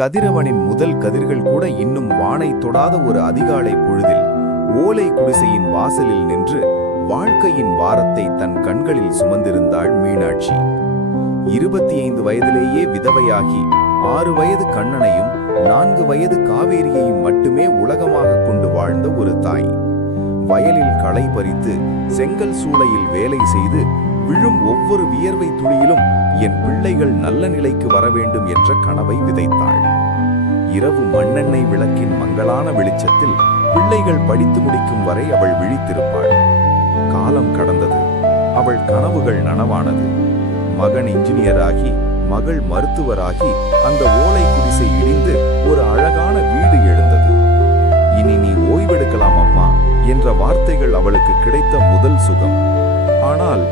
கதிரவனின் முதல் கதிர்கள் கூட இன்னும் வானை தொடாத ஒரு அதிகாலை பொழுதில் ஓலை குடிசையின் வாசலில் நின்று வாழ்க்கையின் வாரத்தை தன் கண்களில் சுமந்திருந்தாள் மீனாட்சி. இருபத்தி ஐந்து வயதிலேயே விதவையாகி ஆறு வயது கண்ணனையும் நான்கு வயது காவேரியையும் மட்டுமே உலகமாக கொண்டு வாழ்ந்த ஒரு தாய். வயலில் களை பறித்து செங்கல் சூளையில் வேலை செய்து விழும் ஒவ்வொரு வியர்வை துளியிலும் என் பிள்ளைகள் நல்ல நிலைக்கு வர வேண்டும் என்ற கனவை விதைத்தாள். இரவு மண்ணெண்ணெய் விளக்கின் மங்களான வெளிச்சத்தில் பிள்ளைகள் படித்து முடிக்கும் வரை அவள் விழித்திருப்பாள். காலம் கடந்தது. அவள் கனவுகள் நனவானது. மகன் இன்ஜினியராகி மகள் மருத்துவராகி அந்த ஓலை குடிசை இடிந்து ஒரு அழகான வீடு எழுந்தது. இனி நீ ஓய்வெடுக்கலாம் அம்மா என்ற வார்த்தைகள் அவளுக்கு கிடைத்த முதல் சுகம். ஆனால்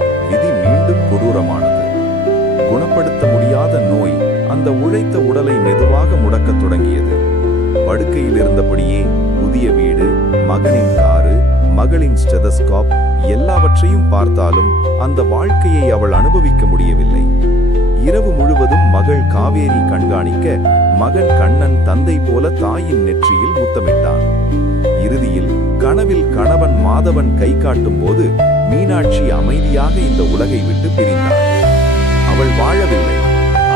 தீவிரமானது குணப்படுத்த முடியாத நோய் அந்த உழைத்த உடலை மெதுவாக முடக்கத் தொடங்கியது. படுக்கையில் இருந்தபடியே புதிய வீடு மகனின் காரு மகளின் ஸ்டெதஸ்காப் எல்லாவற்றையும் பார்த்தாலும் அந்த வாழ்க்கையை அவள் அனுபவிக்க முடியவில்லை. இரவு முழுவதும் மகள் காவேரி கண்காணிக்க மகன் கண்ணன் தந்தை போல தாயின் நெற்றியில் முத்தமிட்டான். இறுதியில் கனவில் கணவன் மாதவன் கை காட்டும் போது மீனாட்சி அமைதியாக இந்த உலகை விட்டு பிரிந்தாள். அவள் வாழவில்லை.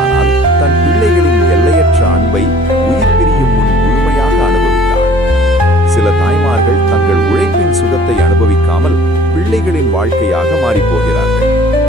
ஆனால் தன் பிள்ளைகளின் எல்லையற்ற அன்பை உயிர் பிரியும் முன் முழுமையாக அனுபவித்தாள். சில தாய்மார்கள் தங்கள் உழைப்பின் சுகத்தை அனுபவிக்காமல் பிள்ளைகளின் வாழ்க்கையாக மாறிப்போகிறார்கள்